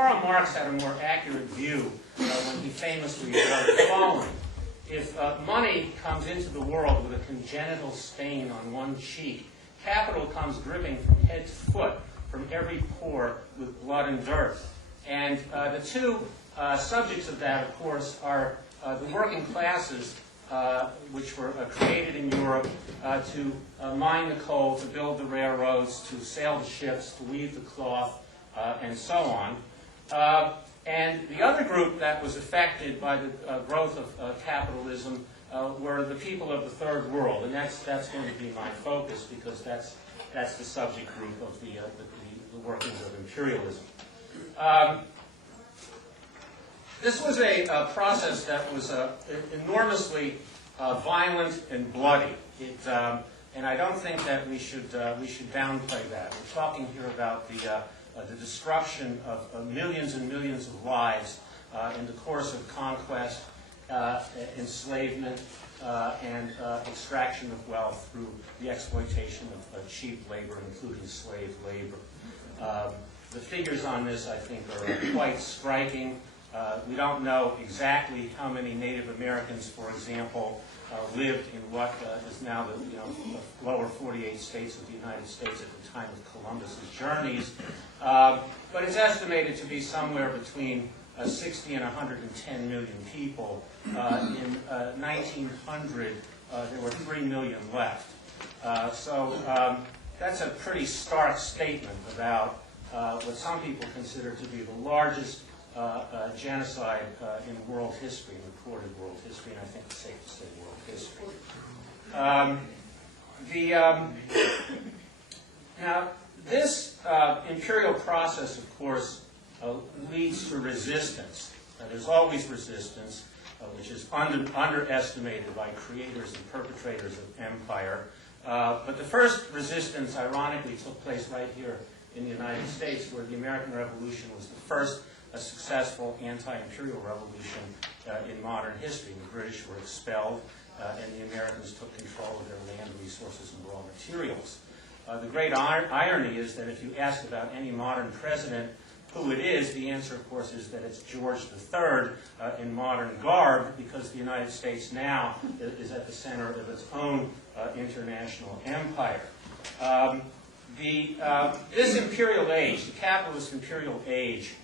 Karl Marx had a more accurate view when he famously wrote the following. If money comes into the world with a congenital stain on one cheek, capital comes dripping from head to foot, from every pore with blood and dirt. And the two subjects of that, of course, are the working classes, which were created in Europe to mine the coal, to build the railroads, to sail the ships, to weave the cloth, and so on. And the other group that was affected by the growth of capitalism were the people of the third world, and that's going to be my focus because that's the subject group of the workings of imperialism. This was a process that was enormously violent and bloody, and I don't think that we should downplay that. We're talking here about the destruction of millions and millions of lives in the course of conquest, enslavement, and extraction of wealth through the exploitation of cheap labor, including slave labor. The figures on this, I think, are quite striking. We don't know exactly how many Native Americans, for example, lived in what is now the lower 48 states of the United States at the time of Columbus's journeys. But it's estimated to be somewhere between 60 and 110 million people. In 1900, there were 3 million left. So that's a pretty stark statement about what some people consider to be the largest genocide in world history, in recorded world history, and I think it's safe to say world history. Now, this imperial process, of course, leads to resistance. There's always resistance, which is underestimated by creators and perpetrators of empire. But the first resistance, ironically, took place right here in the United States, where the American Revolution was the first successful anti-imperial revolution in modern history. The British were expelled, and the Americans took control of their land resources and raw materials. The great irony is that if you ask about any modern president who it is, the answer, of course, is that it's George III in modern garb, because the United States now is at the center of its own international empire. This imperial age, the capitalist imperial age,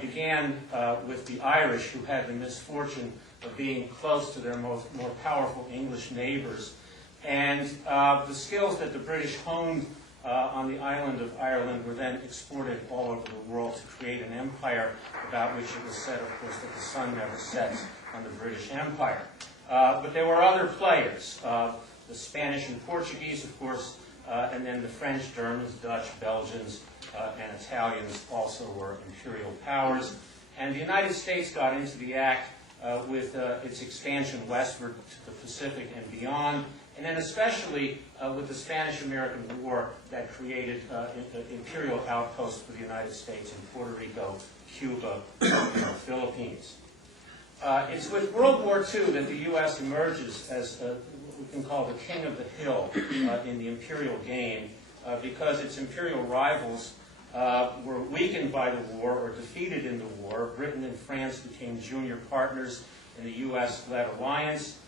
began with the Irish, who had the misfortune of being close to their more powerful English neighbors. And the skills that the British honed on the island of Ireland were then exported all over the world to create an empire about which it was said, of course, that the sun never sets on the British Empire. But there were other players, the Spanish and Portuguese, of course, and then the French, Germans, Dutch, Belgians, and Italians also were imperial powers. And the United States got into the act with its expansion westward to the Pacific and beyond, and then especially with the Spanish-American War that created imperial outposts for the United States in Puerto Rico, Cuba, and the Philippines. It's with World War II that the U.S. emerges as what we can call the king of the hill in the imperial game, because its imperial rivals were weakened by the war or defeated in the war. Britain and France became junior partners in the U.S.-led alliance.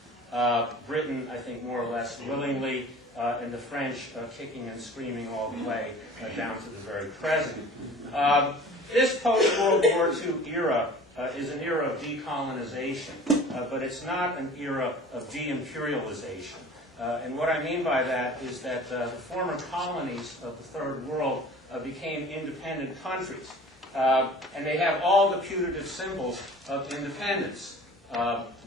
Britain, I think, more or less willingly, and the French kicking and screaming all the way down to the very present. This post-World War II era is an era of decolonization, but it's not an era of de-imperialization. And what I mean by that is that the former colonies of the Third World became independent countries. And they have all the putative symbols of independence.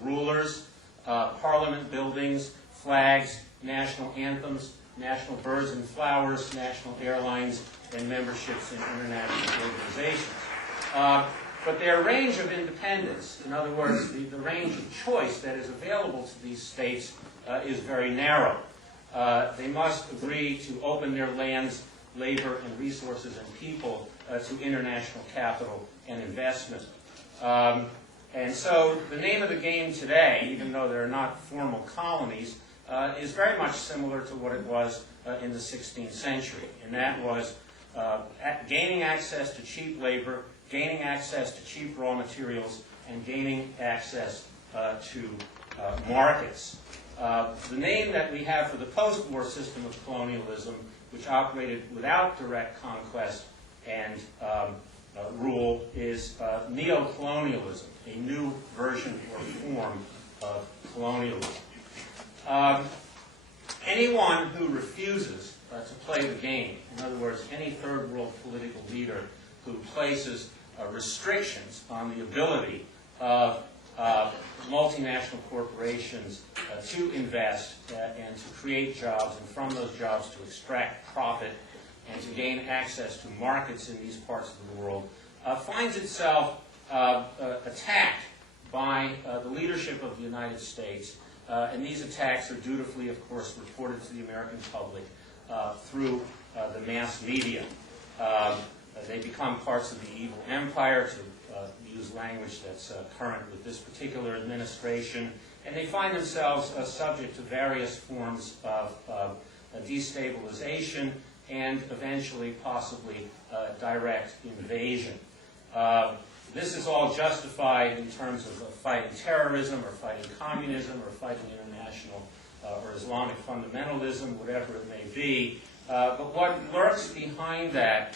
Rulers, parliament buildings, flags, national anthems, national birds and flowers, national airlines, and memberships in international organizations. But their range of independence, in other words, the range of choice that is available to these states is very narrow. They must agree to open their lands, labor, and resources and people to international capital and investment. And so the name of the game today, even though they're not formal colonies, is very much similar to what it was in the 16th century. And that was gaining access to cheap labor, gaining access to cheap raw materials and gaining access to markets. The name that we have for the post-war system of colonialism, which operated without direct conquest and rule, is neocolonialism, a new version or form of colonialism. Anyone who refuses to play the game, in other words, any third world political leader who places restrictions on the ability of multinational corporations to invest and to create jobs, and from those jobs to extract profit and to gain access to markets in these parts of the world, finds itself attacked by the leadership of the United States. And these attacks are dutifully, of course, reported to the American public through the mass media. They become parts of the evil empire, to use language that's current with this particular administration, and they find themselves subject to various forms of destabilization and eventually, possibly, direct invasion. This is all justified in terms of fighting terrorism or fighting communism or fighting international or Islamic fundamentalism, whatever it may be. But what lurks behind that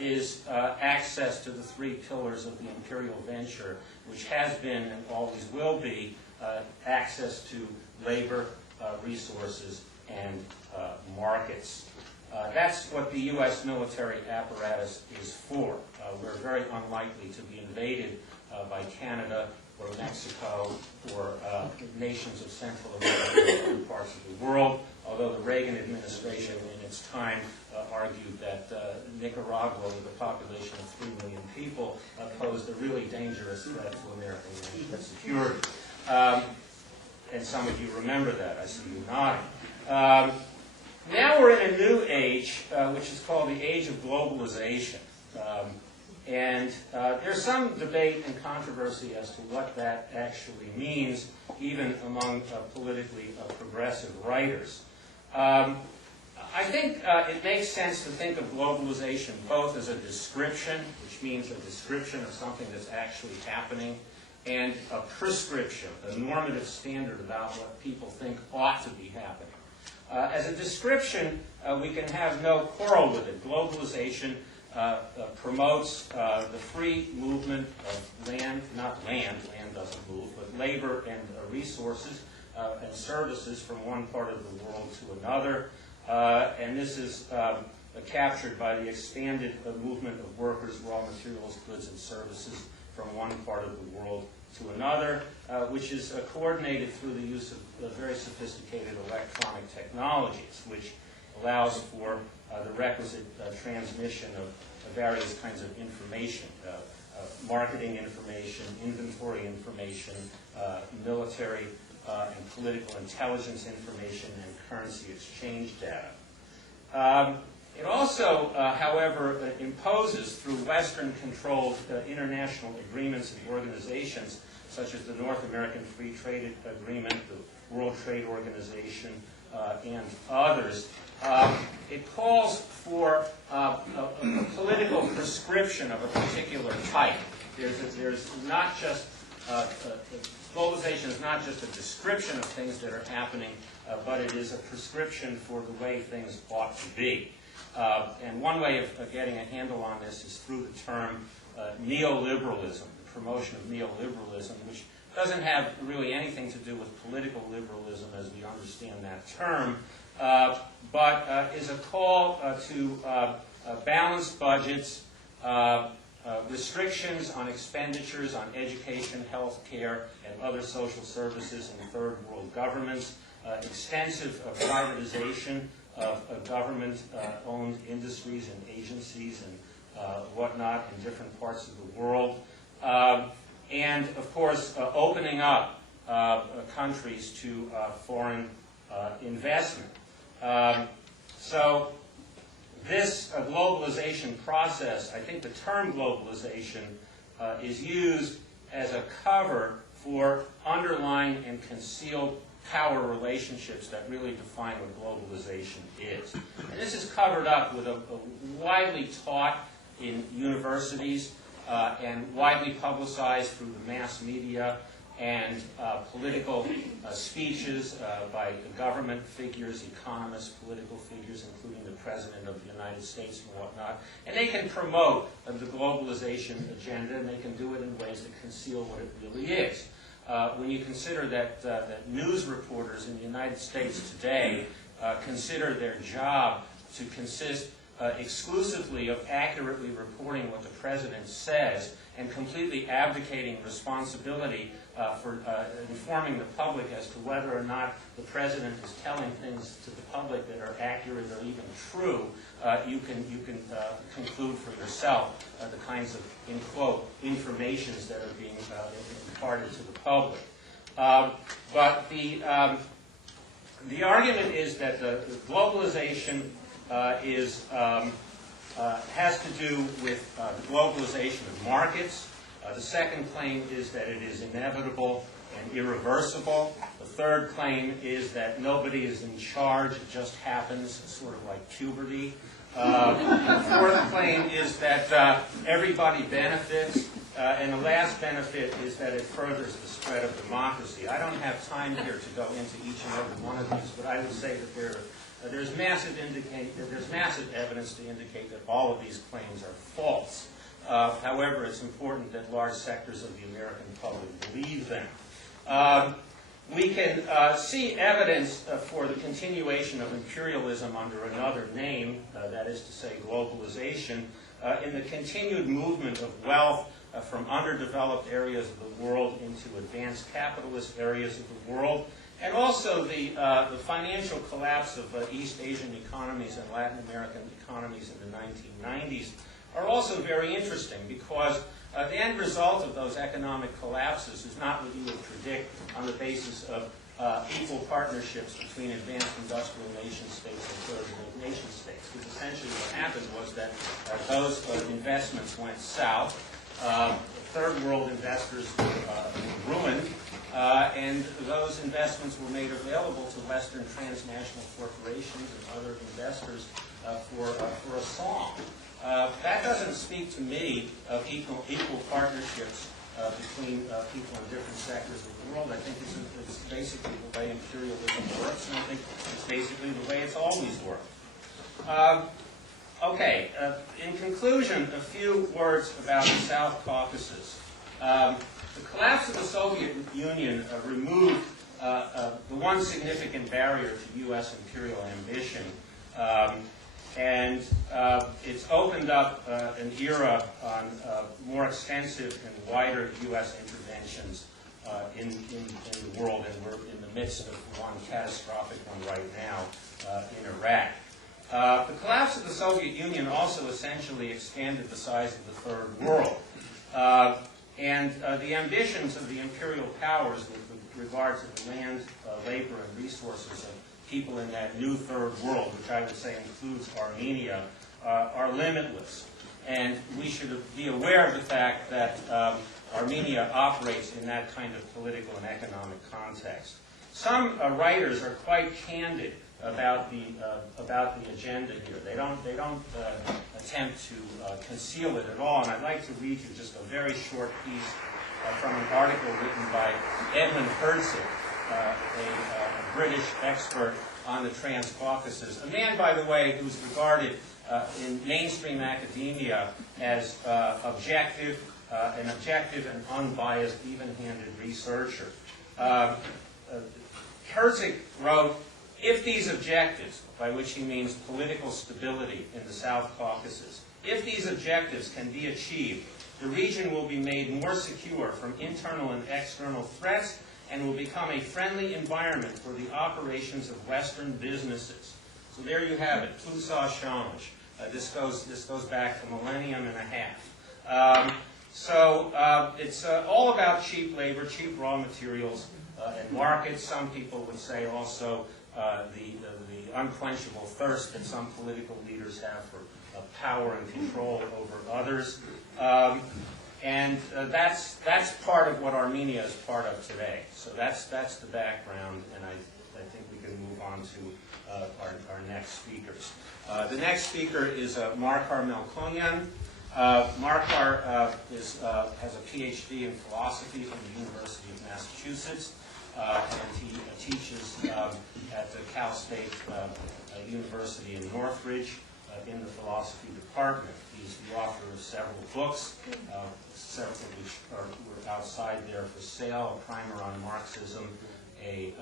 is access to the three pillars of the imperial venture, which has been and always will be access to labor, resources, and markets. That's what the U.S. military apparatus is for. We're very unlikely to be invaded by Canada or Mexico or nations of Central America and other parts of the world, although the Reagan administration in its time argued that Nicaragua, with a population of 3 million people, posed a really dangerous threat to American national security. And some of you remember that. I see you nodding. Now we're in a new age, which is called the age of globalization. And there's some debate and controversy as to what that actually means, even among politically progressive writers. I think it makes sense to think of globalization both as a description, which means a description of something that's actually happening, and a prescription, a normative standard about what people think ought to be happening. As a description, we can have no quarrel with it. Globalization promotes the free movement of land, not land doesn't move, but labor and resources and services from one part of the world to another. And this is captured by the expanded movement of workers, raw materials, goods, and services from one part of the world to another, which is coordinated through the use of very sophisticated electronic technologies, which allows for the requisite transmission of various kinds of information, marketing information, inventory information, military and political intelligence information, and currency exchange data. It also, however, imposes through Western-controlled international agreements and organizations, such as the North American Free Trade Agreement, the World Trade Organization, and others. It calls for a political prescription of a particular type. There's not just globalization is not just a description of things that are happening, but it is a prescription for the way things ought to be. And one way of getting a handle on this is through the term neoliberalism, the promotion of neoliberalism, which doesn't have really anything to do with political liberalism as we understand that term, but is a call to balanced budgets, restrictions on expenditures on education, health care, and other social services in third world governments, extensive privatization of government-owned industries and agencies and whatnot in different parts of the world, and of course opening up countries to foreign investment. So this globalization process, I think the term globalization is used as a cover for underlying and concealed power relationships that really define what globalization is. And this is covered up with a widely taught in universities and widely publicized through the mass media and political speeches by government figures, economists, political figures, including the President of the United States and whatnot. And they can promote the globalization agenda, and they can do it in ways that conceal what it really is. When you consider that news reporters in the United States today consider their job to consist exclusively of accurately reporting what the President says and completely abdicating responsibility for informing the public as to whether or not the President is telling things to the public that are accurate or even true, you can conclude for yourself the kinds of, in quote, informations that are being imparted to the public. But the argument is that the globalization has to do with the globalization of markets. The second claim is that it is inevitable and irreversible. The third claim is that nobody is in charge, it just happens, sort of like puberty. The fourth claim is that everybody benefits, and the last benefit is that it furthers the spread of democracy. I don't have time here to go into each and every one of these, but I would say that there's massive evidence to indicate that all of these claims are false. However, it's important that large sectors of the American public believe them. We can see evidence for the continuation of imperialism under another name, that is to say globalization, in the continued movement of wealth from underdeveloped areas of the world into advanced capitalist areas of the world, and also the financial collapse of East Asian economies and Latin American economies in the 1990s are also very interesting, because the end result of those economic collapses is not what you would predict on the basis of equal partnerships between advanced industrial nation states and third world nation states. Because essentially what happened was that those investments went south. Third world investors were ruined, and those investments were made available to Western transnational corporations and other investors for a song. That doesn't speak to me of equal partnerships between people in different sectors of the world. I think it's basically the way imperialism works, and I think it's basically the way it's always worked. Okay, in conclusion, a few words about the South Caucasus. The collapse of the Soviet Union removed the one significant barrier to U.S. imperial ambition, and it's opened up an era on more extensive and wider U.S. interventions in the world, and we're in the midst of one catastrophic one right now in Iraq. The collapse of the Soviet Union also essentially expanded the size of the Third World. And the ambitions of the imperial powers with regard to the land, labor, and resources of people in that new Third World, which I would say includes Armenia, are limitless. And we should be aware of the fact that Armenia operates in that kind of political and economic context. Some writers are quite candid about the agenda here. They don't attempt to conceal it at all. And I'd like to read you just a very short piece from an article written by Edmund Herzig, a British expert on the Transcaucasus. A man, by the way, who's regarded in mainstream academia as an objective and unbiased, even-handed researcher. Herzig wrote, "If these objectives," by which he means political stability in the South Caucasus, "if these objectives can be achieved, the region will be made more secure from internal and external threats and will become a friendly environment for the operations of Western businesses." So there you have it, tout ça change. This goes back a millennium and a half. It's all about cheap labor, cheap raw materials, and markets. Some people would say also the unquenchable thirst that some political leaders have for power and control over others. And that's part of what Armenia is part of today. So that's the background, and I think we can move on to our next speakers. The next speaker is Mark Melkonyan. Marquardt has a PhD in philosophy from the University of Massachusetts, and he teaches at the Cal State University in Northridge in the philosophy department. He's the author of several books, several of which were outside there for sale: a primer on Marxism, a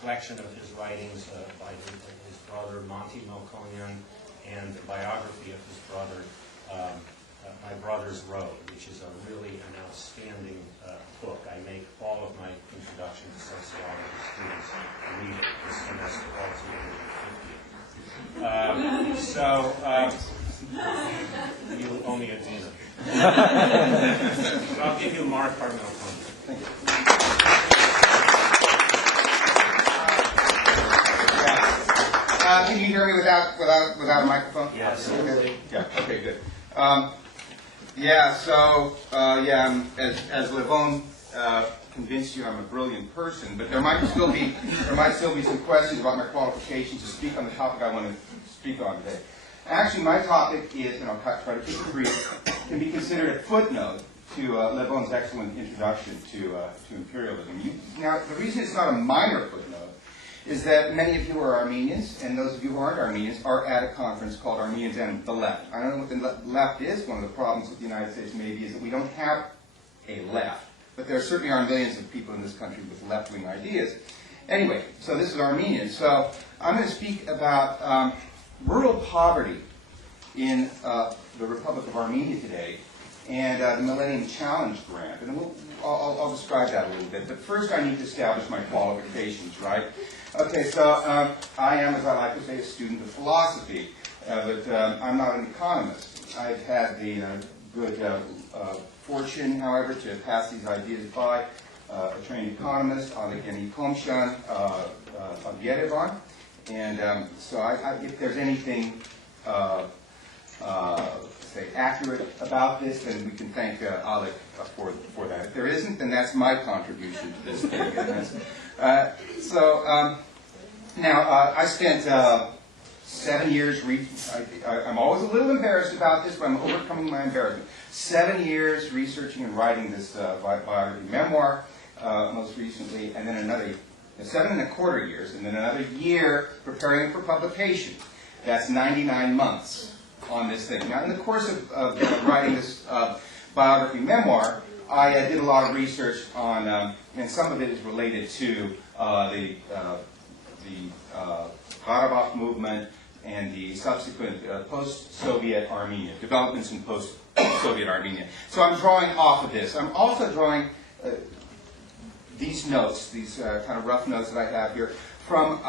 collection of his writings by his brother Monty Melkonian, and the biography of his brother, My Brother's Road, which is a really an outstanding book. I make all of my introduction to sociology students read it this semester, all 250. So you owe me a dinner. So I'll give you Marquardt Melkonian. Thank you. Can you hear me without a microphone? Yes. Okay. Yeah. Okay. Good. As Levon convinced you, I'm a brilliant person, but there might still be some questions about my qualifications to speak on the topic I want to speak on today. Actually, my topic is, and I'll try to keep it brief, can be considered a footnote to Levon's excellent introduction to imperialism. Now, the reason it's not a minor footnote is that many of you are Armenians, and those of you who aren't Armenians are at a conference called Armenians and the Left. I don't know what the left is. One of the problems with the United States maybe is that we don't have a left, but there certainly are millions of people in this country with left-wing ideas. Anyway, so this is Armenian. So I'm going to speak about rural poverty in the Republic of Armenia today, and the Millennium Challenge Grant. And I'll describe that a little bit. But first I need to establish my qualifications, right? Okay, so I am, as I like to say, a student of philosophy, but I'm not an economist. I've had the good fortune, however, to pass these ideas by a trained economist, Alekeni Komshan of Yerevan. And so if there's anything say accurate about this, then we can thank Alec for that. If there isn't, then that's my contribution to this thing. Now I spent 7 years. I'm always a little embarrassed about this, but I'm overcoming my embarrassment. 7 years researching and writing this biography memoir, most recently, and then another 7.25 years, and then another year preparing it for publication. That's 99 months on this thing. Now, in the course of writing this biography memoir, I did a lot of research on, and some of it is related to the Karabakh movement and the subsequent post-Soviet Armenia, developments in post-Soviet Armenia. So I'm drawing off of this. I'm also drawing these notes, these kind of rough notes that I have here, from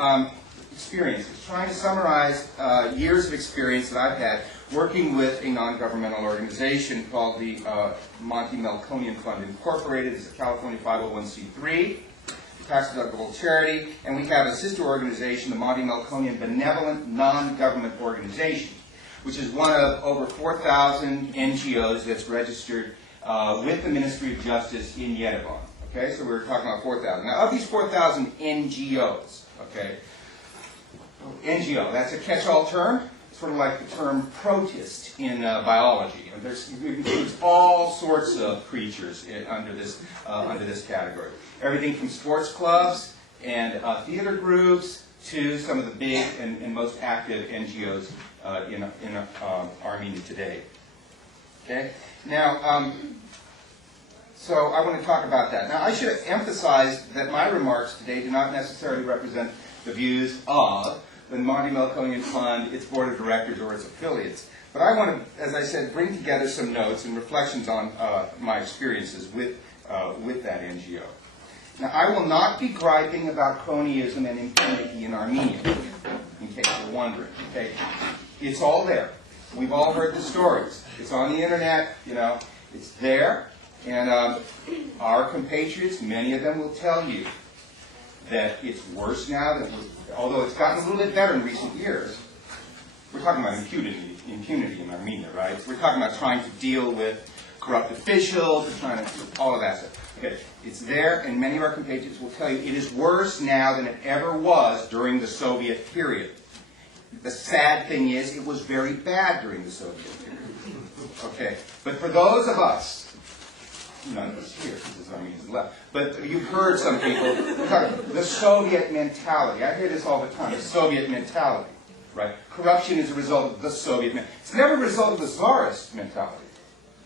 experiences, trying to summarize years of experience that I've had working with a non-governmental organization called the Monty Melkonian Fund Incorporated. It's a California 501c3, tax-deductible charity, and we have a sister organization, the Monty Melkonian Benevolent Non-Government Organization, which is one of over 4,000 NGOs that's registered with the Ministry of Justice in Yerevan. Okay, so we're talking about 4,000. Now, of these 4,000 NGOs, okay, NGO, that's a catch-all term, sort of like the term protist in biology. And it includes all sorts of creatures under this category. Everything from sports clubs and theater groups to some of the big and most active NGOs in Armenia today. Okay? Now, so I want to talk about that. Now, I should emphasize that my remarks today do not necessarily represent the views of the Monty Melkonian Fund, its board of directors, or its affiliates. But I want to, as I said, bring together some notes and reflections on my experiences with that NGO. Now, I will not be griping about cronyism and impunity in Armenia, in case you're wondering. Okay? It's all there. We've all heard the stories. It's on the internet, you know, it's there. And our compatriots, many of them will tell you that it's worse now, although it's gotten a little bit better in recent years. We're talking about impunity in Armenia, right? We're talking about trying to deal with corrupt officials, all of that stuff. Okay, it's there, and many of our compatriots will tell you it is worse now than it ever was during the Soviet period. The sad thing is, it was very bad during the Soviet period. Okay, but for those of us, none of us here, because there's Armenians left, but you've heard some people talk about the Soviet mentality. I hear this all the time, the Soviet mentality, right? Corruption is a result of the Soviet mentality. It's never a result of the Tsarist mentality.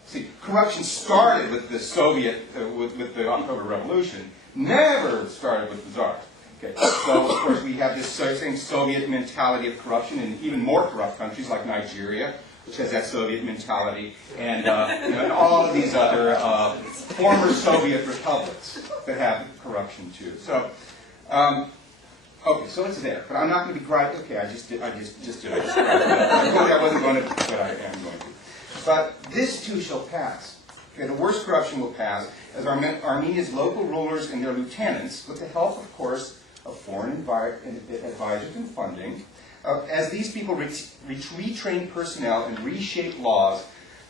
See, corruption started with the Soviet, with the October Revolution, never started with the Tsar. Okay. So, of course, we have this same Soviet mentality of corruption in even more corrupt countries like Nigeria, which has that Soviet mentality, and, and all of these other former Soviet republics that have corruption too. So, okay, so it's there, but I'm not going to be griping. Okay, I just did. I told you I wasn't going to, but I am going to. But this too shall pass. Okay, the worst corruption will pass as Armenia's local rulers and their lieutenants, with the help, of course, of foreign advisors and funding, as these people retrain personnel and reshape laws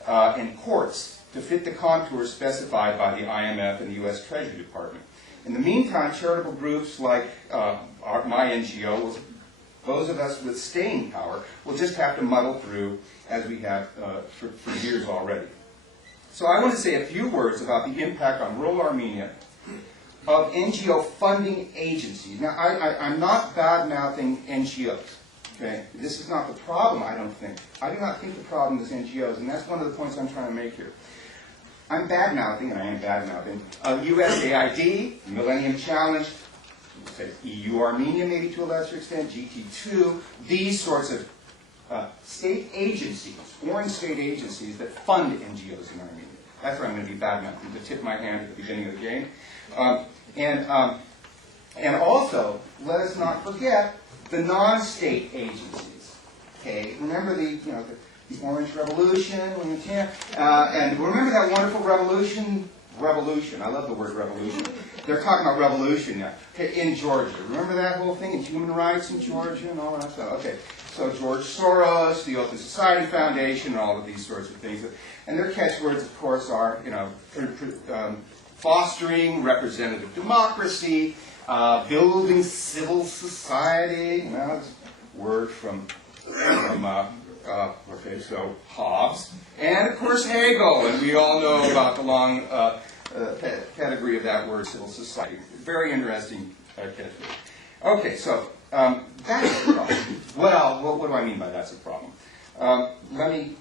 and courts to fit the contours specified by the IMF and the U.S. Treasury Department. In the meantime, charitable groups like my NGO, those of us with staying power, will just have to muddle through as we have for years already. So I want to say a few words about the impact on rural Armenia of NGO funding agencies. Now, I'm not bad-mouthing NGOs. Okay? This is not the problem, I don't think. I do not think the problem is NGOs, and that's one of the points I'm trying to make here. I'm bad-mouthing, and I am bad-mouthing, USAID, Millennium Challenge, say EU Armenia maybe to a lesser extent, GT2, these sorts of state agencies, foreign state agencies that fund NGOs in Armenia. That's where I'm going to be bad-mouthing, to tip my hand at the beginning of the game. And also, let us not forget the non-state agencies. Okay, remember the Orange Revolution, and remember that wonderful revolution. I love the word revolution. They're talking about revolution now. Okay, in Georgia. Remember that whole thing, and human rights in Georgia and all that stuff. Okay, so George Soros, the Open Society Foundation, and all of these sorts of things. And their catchwords, of course, are fostering representative democracy, building civil society. That's a word from Hobbes, and of course Hegel, and we all know about the long pedigree of that word, civil society. Very interesting catchword. Okay, so that's a problem. Well, what do I mean by that's a problem? Let me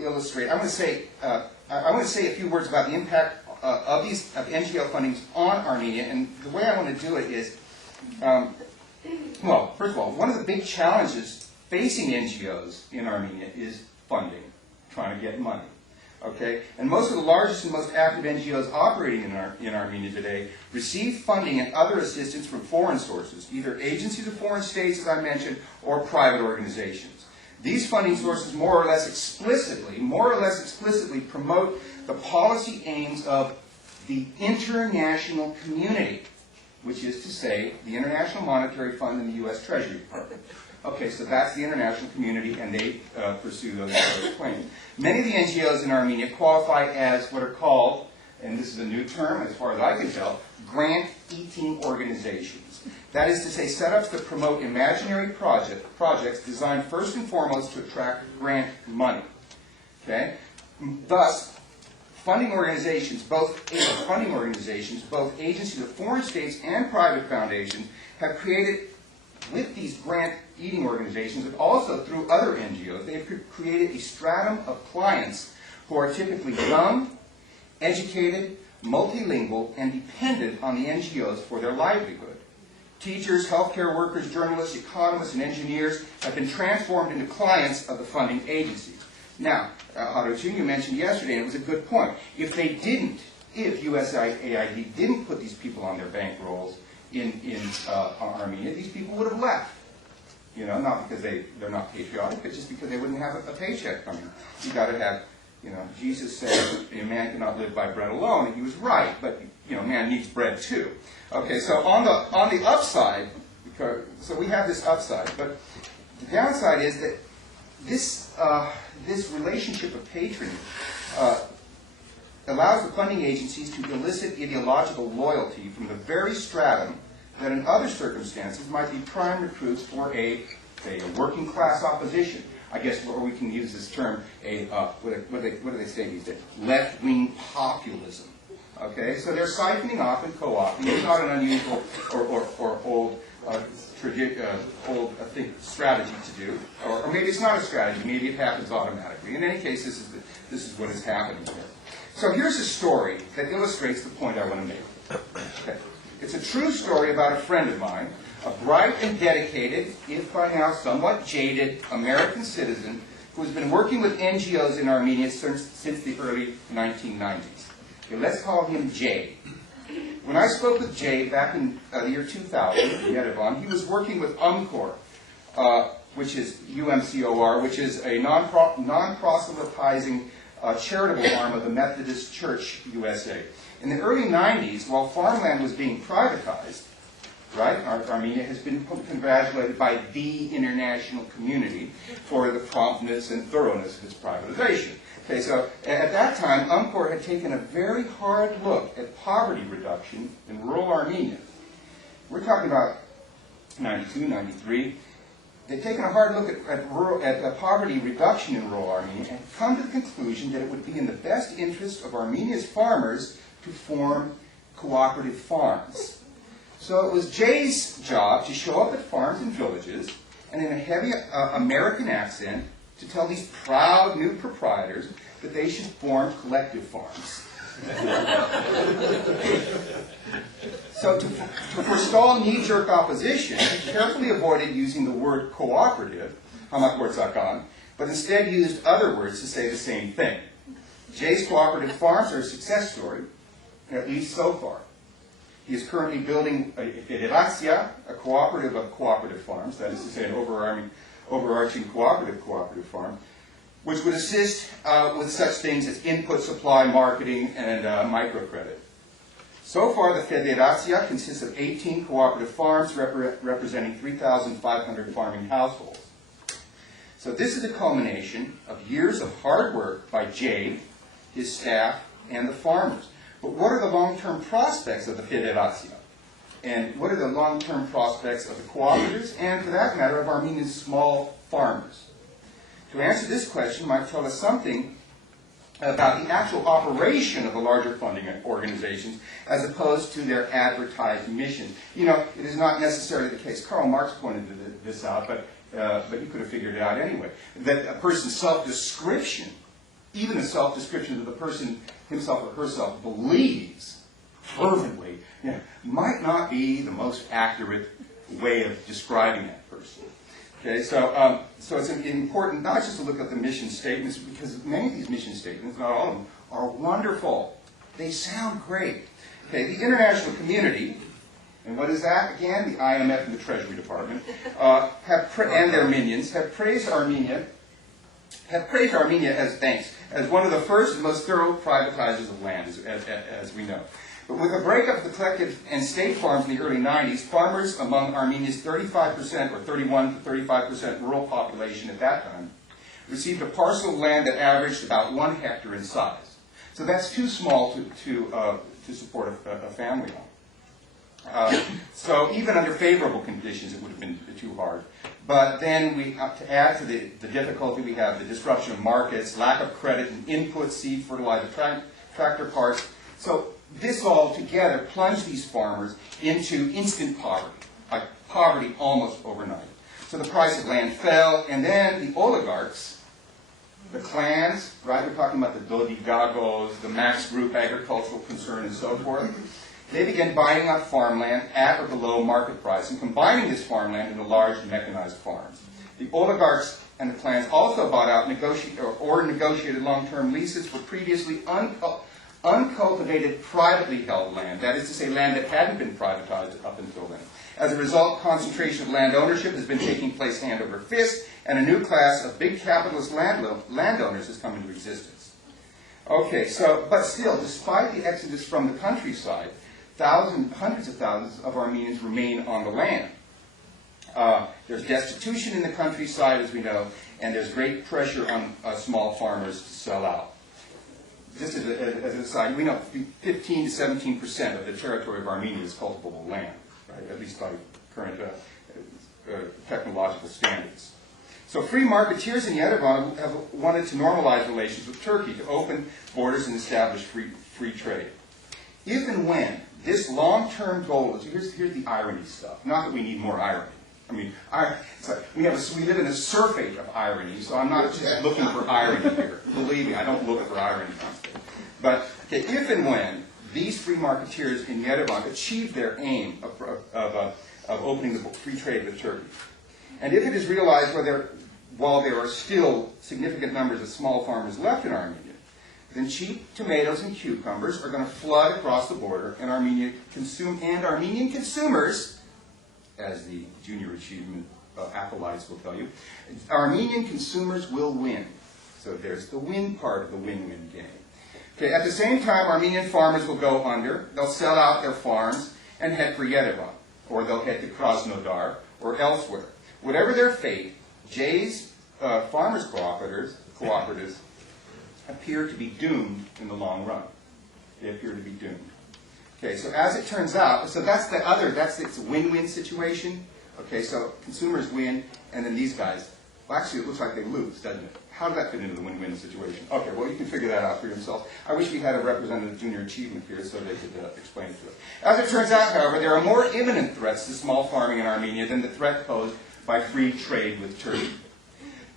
illustrate. I want to say a few words about the impact of NGO fundings on Armenia, and the way I want to do it is, well, first of all, one of the big challenges facing NGOs in Armenia is funding, trying to get money. Okay, and most of the largest and most active NGOs operating in Armenia today receive funding and other assistance from foreign sources, either agencies of foreign states, as I mentioned, or private organizations. These funding sources more or less explicitly promote the policy aims of the international community, which is to say, the International Monetary Fund and the U.S. Treasury Department. Okay, so that's the international community, and they pursue those claims. Many of the NGOs in Armenia qualify as what are called, and this is a new term as far as I can tell, grant-eating organizations. That is to say, setups that promote imaginary projects designed first and foremost to attract grant money. Okay? Thus, funding organizations, both agencies of foreign states and private foundations, have created, with these grant-eating organizations, and also through other NGOs, they have created a stratum of clients who are typically young, educated, multilingual, and dependent on the NGOs for their livelihood. Teachers, healthcare workers, journalists, economists, and engineers have been transformed into clients of the funding agencies. Now, Haruchun, you mentioned yesterday, and it was a good point, if USAID didn't put these people on their bankrolls in Armenia, these people would have left. Not because they're not patriotic, but just because they wouldn't have a paycheck coming. You got to have, Jesus said, a man cannot live by bread alone, and he was right, but man needs bread too. Okay, so on the upside, so we have this upside, but the downside is that this relationship of patronage allows the funding agencies to elicit ideological loyalty from the very stratum that in other circumstances might be prime recruits for a working class opposition. I guess, or we can use this term, what do they say these days? Left-wing populism. Okay, so they're siphoning off and co-opting. It's not an unusual or old I think, strategy to do, or maybe it's not a strategy. Maybe it happens automatically. In any case, this is what is happening here. So here's a story that illustrates the point I want to make. Okay. It's a true story about a friend of mine, a bright and dedicated, if by now somewhat jaded, American citizen who has been working with NGOs in Armenia since the early 1990s. Okay, let's call him Jay. When I spoke with Jay back in the year 2000 in Yerevan, he was working with UMCOR, which is UMCOR, which is a non-proselytizing charitable arm of the Methodist Church USA. In the early 90s, while farmland was being privatized, right, Armenia has been congratulated by the international community for the promptness and thoroughness of its privatization. Okay, so at that time, UMCOR had taken a very hard look at poverty reduction in rural Armenia. We're talking about 92, 93. They'd taken a hard look at poverty reduction in rural Armenia and come to the conclusion that it would be in the best interest of Armenia's farmers to form cooperative farms. So it was Jay's job to show up at farms and villages and in a heavy American accent to tell these proud new proprietors that they should form collective farms. So to forestall knee-jerk opposition, he carefully avoided using the word cooperative, hamakwartsakan, but instead used other words to say the same thing. Jay's cooperative farms are a success story, at least so far. He is currently building a federacia, a cooperative of cooperative farms, that is to say an overarching cooperative farm, which would assist with such things as input supply, marketing, and microcredit. So far, the federacia consists of 18 cooperative farms representing 3,500 farming households. So this is a culmination of years of hard work by Jay, his staff, and the farmers. But what are the long-term prospects of the federacia? And what are the long-term prospects of the cooperatives, and for that matter, of Armenia's small farmers? To answer this question might tell us something about the actual operation of the larger funding organizations as opposed to their advertised mission. You know, it is not necessarily the case. Karl Marx pointed this out, but you could have figured it out anyway, that a person's self-description, even a self-description that the person himself or herself believes fervently, might not be the most accurate way of describing that person. Okay, so it's important not just to look at the mission statements, because many of these mission statements, not all of them, are wonderful. They sound great. Okay, the international community, and what is that again? The IMF and the Treasury Department, and their minions have praised Armenia as one of the first and most thorough privatizers of land, as we know. But with the breakup of the collective and state farms in the early 90s, farmers among Armenia's 35% or 31 to 35% rural population at that time received a parcel of land that averaged about 1 hectare in size. So that's too small to support a family on. So even under favorable conditions, it would have been too hard. But then to add to the difficulty, we have the disruption of markets, lack of credit and input, seed, fertilizer, tractor parts. So this all together plunged these farmers into instant poverty, like poverty almost overnight. So the price of land fell, and then the oligarchs, the clans, right, we're talking about the Dodigagos, the Max Group Agricultural Concern, and so forth, they began buying up farmland at or below market price and combining this farmland into large mechanized farms. The oligarchs and the clans also bought out or negotiated long-term leases for previously uncultivated, privately held land, that is to say, land that hadn't been privatized up until then. As a result, concentration of land ownership has been taking place hand over fist, and a new class of big capitalist landowners has come into existence. Okay, but still, despite the exodus from the countryside, hundreds of thousands of Armenians remain on the land. There's destitution in the countryside, as we know, and there's great pressure on small farmers to sell out. Just as an aside, we know 15 to 17% of the territory of Armenia is cultivable land, right? At least by current technological standards. So free marketeers in Yerevan have wanted to normalize relations with Turkey, to open borders and establish free trade. If and when this long-term goal is, here's the irony stuff. Not that we need more irony. I mean, it's like we live in a surfeit of irony, so I'm not just looking for irony here. Believe me, I don't look for irony constantly. But okay, if and when these free marketeers in Yerevan achieve their aim of opening the free trade with Turkey, and if it is realized while there are still significant numbers of small farmers left in Armenia, then cheap tomatoes and cucumbers are going to flood across the border, and Armenian consumers, as the junior achievement acolytes will tell you, Armenian consumers will win. So there's the win part of the win-win game. Okay, at the same time, Armenian farmers will go under. They'll sell out their farms and head for Yerevan, or they'll head to Krasnodar, or elsewhere. Whatever their fate, Jay's farmers' cooperatives appear to be doomed in the long run. They appear to be doomed. Okay, so as it turns out, so it's a win-win situation. Okay, so consumers win, and then these guys, well, actually, it looks like they lose, doesn't it? How does that fit into the win-win situation? Okay, well, you can figure that out for yourself. I wish we had a representative junior achievement here so they could explain it to us. As it turns out, however, there are more imminent threats to small farming in Armenia than the threat posed by free trade with Turkey.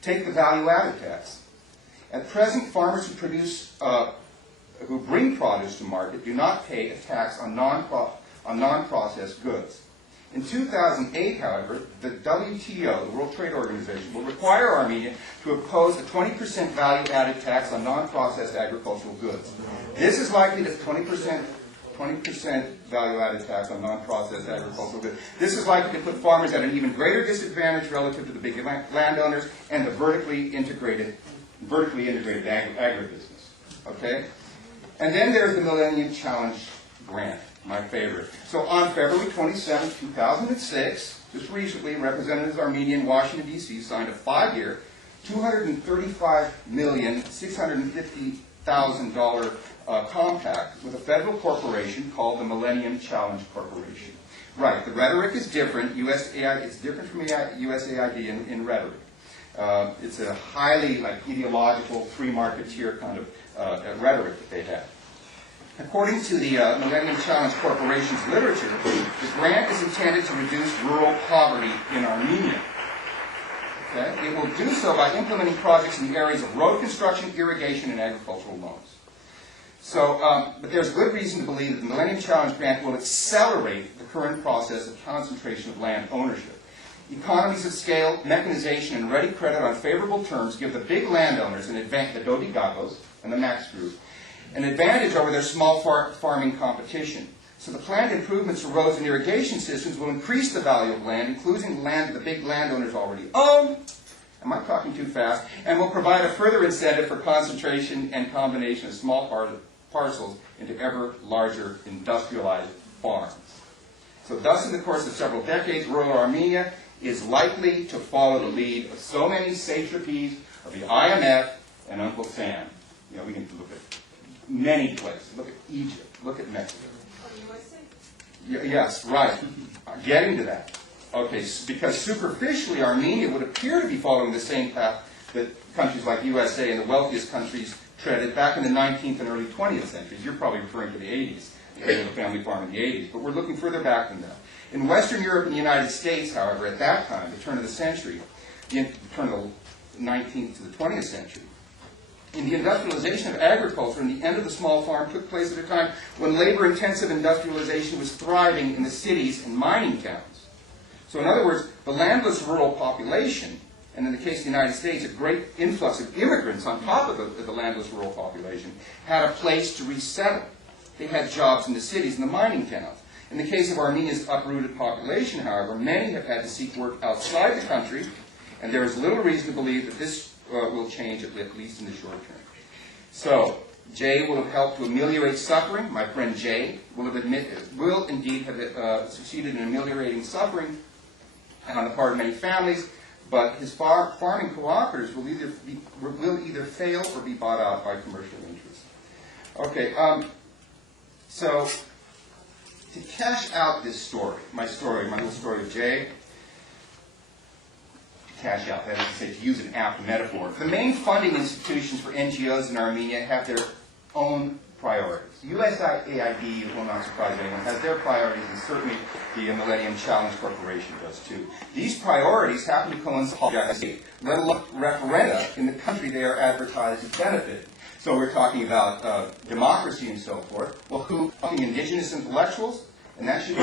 Take the value-added tax. At present, farmers who bring produce to market do not pay a tax on non-processed goods. In 2008, however, the WTO, the World Trade Organization, will require Armenia to impose a 20% value-added tax on non-processed agricultural goods. This is likely to 20% value-added tax on non-processed agricultural goods. This is likely to put farmers at an even greater disadvantage relative to the big landowners and the vertically integrated agribusiness. Okay? And then there's the Millennium Challenge Grant, my favorite. So on February 27, 2006, just recently, Representatives Armenia in Washington, D.C. signed a 5-year, $235,650,000 compact with a federal corporation called the Millennium Challenge Corporation. Right, the rhetoric is different. It's different from USAID in rhetoric. It's a highly ideological, free marketeer kind of rhetoric that they have. According to the Millennium Challenge Corporation's literature, the grant is intended to reduce rural poverty in Armenia. Okay? It will do so by implementing projects in the areas of road construction, irrigation, and agricultural loans. So, but there's good reason to believe that the Millennium Challenge Grant will accelerate the current process of concentration of land ownership. Economies of scale, mechanization, and ready credit on favorable terms give the big landowners an advantage, the Dodigagos and the Max Group, an advantage over their small farming competition. So the planned improvements to roads and irrigation systems will increase the value of land, including land the big landowners already own. Am I talking too fast? And will provide a further incentive for concentration and combination of small parcels into ever larger industrialized farms. So thus, in the course of several decades, rural Armenia is likely to follow the lead of so many satrapies of the IMF and Uncle Sam. You know, we can look at many places. Look at Egypt. Look at Mexico. Yes, right. Getting to that. Okay, because superficially Armenia would appear to be following the same path that countries like USA and the wealthiest countries treaded back in the 19th and early 20th centuries. You're probably referring to the 80s, the family farm in the 80s, but we're looking further back than that. In Western Europe and the United States, however, at that time, the turn of the century, the turn of the 19th to the 20th century, in the industrialization of agriculture and the end of the small farm took place at a time when labor-intensive industrialization was thriving in the cities and mining towns. So in other words, the landless rural population, and in the case of the United States, a great influx of immigrants on top of the landless rural population, had a place to resettle. They had jobs in the cities and the mining towns. In the case of Armenia's uprooted population, however, many have had to seek work outside the country, and there is little reason to believe that this will change, at least in the short term. So, Jay will have helped to ameliorate suffering. My friend Jay will indeed have succeeded in ameliorating suffering on the part of many families, but his farming cooperatives will either fail or be bought out by commercial interests. Okay, so to cash out this story, my little story of Jay, to cash out, that is to say, to use an apt metaphor. The main funding institutions for NGOs in Armenia have their own priorities. USAID, it will not surprise anyone, has their priorities, and certainly the Millennium Challenge Corporation does too. These priorities happen to coincide with, let alone referenda in the country they are advertised as benefiting. So we're talking about democracy and so forth. Well, who? Indigenous intellectuals, and that should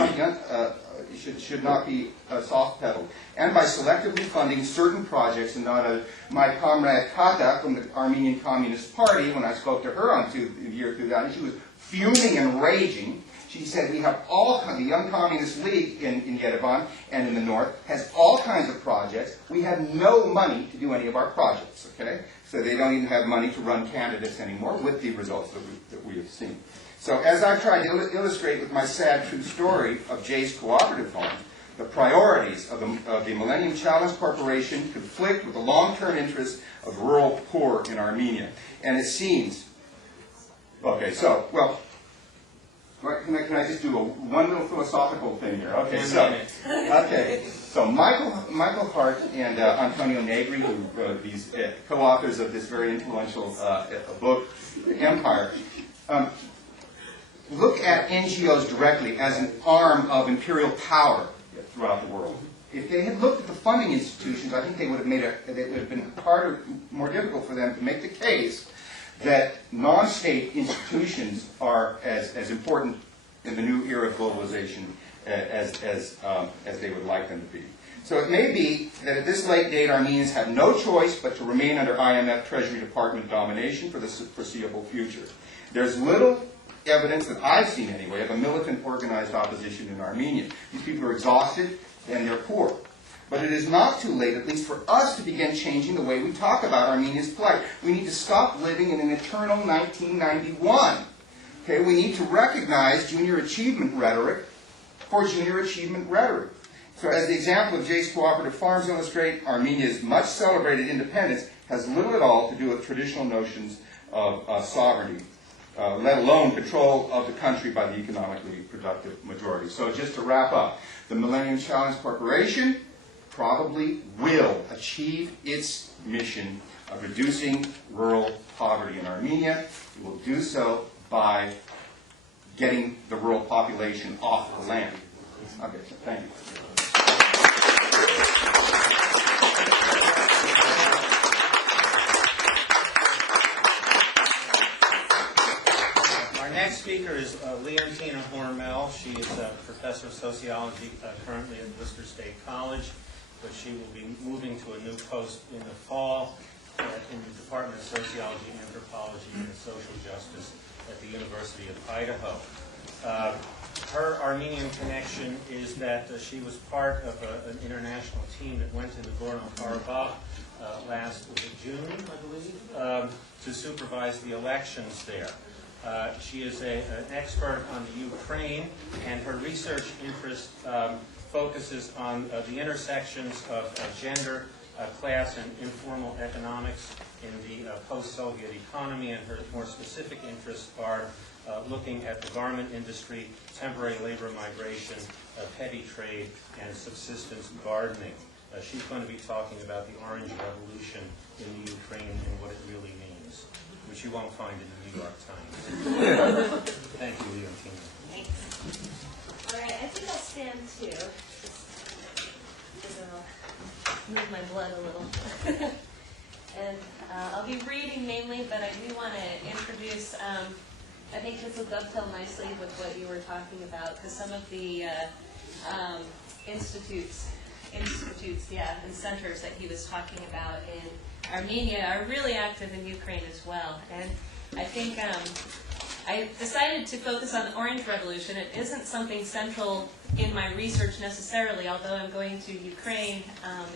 not be soft-pedaled. And by selectively funding certain projects, and not my comrade Kata from the Armenian Communist Party, when I spoke to her on the year 2000, she was fuming and raging. She said, we have the Young Communist League in Yerevan and in the north has all kinds of projects. We have no money to do any of our projects, okay? So they don't even have money to run candidates anymore with the results that we have seen. So as I've tried to illustrate with my sad true story of Jay's Cooperative Farm, the priorities of the Millennium Challenge Corporation conflict with the long-term interests of rural poor in Armenia. And it seems, okay, so, well, can I just do one little philosophical thing here? Okay, so Michael Hart and Antonio Negri, who these co-authors of this very influential book, Empire, look at NGOs directly as an arm of imperial power throughout the world. If they had looked at the funding institutions, I think they would have it would have been harder, more difficult for them to make the case that non-state institutions are as important in the new era of globalization as they would like them to be. So it may be that at this late date, Armenians have no choice but to remain under IMF Treasury Department domination for the foreseeable future. There's little evidence that I've seen anyway of a militant organized opposition in Armenia. These people are exhausted and they're poor. But it is not too late, at least for us, to begin changing the way we talk about Armenia's plight. We need to stop living in an eternal 1991. Okay, we need to recognize junior achievement rhetoric for junior achievement rhetoric. So as the example of Jay's Cooperative Farms illustrate, Armenia's much celebrated independence has little at all to do with traditional notions of sovereignty, let alone control of the country by the economically productive majority. So just to wrap up, the Millennium Challenge Corporation probably will achieve its mission of reducing rural poverty in Armenia. It will do so by getting the rural population off the land. Okay, so thank you. Our next speaker is Leontina Hormel. She is a professor of sociology currently at Worcester State College, but she will be moving to a new post in the fall in the Department of Sociology, Anthropology, and Social Justice at the University of Idaho. Her Armenian connection is that she was part of an international team that went to Nagorno-Karabakh last June, I believe, to supervise the elections there. She is an expert on the Ukraine, and her research interest focuses on the intersections of gender, class, and informal economics in the post-Soviet economy, and her more specific interests are looking at the garment industry, temporary labor migration, petty trade, and subsistence gardening. She's going to be talking about the Orange Revolution in the Ukraine and what it really means, which you won't find in the New York Times. Thank you, Leontina. Thanks. All right, I think I'll stand too. Just move my blood a little. And I'll be reading mainly, but I do want to introduce, I think this will dovetail nicely with what you were talking about, because some of the institutes, and centers that he was talking about in Armenia are really active in Ukraine as well. And I think I decided to focus on the Orange Revolution. It isn't something central in my research necessarily, although I'm going to Ukraine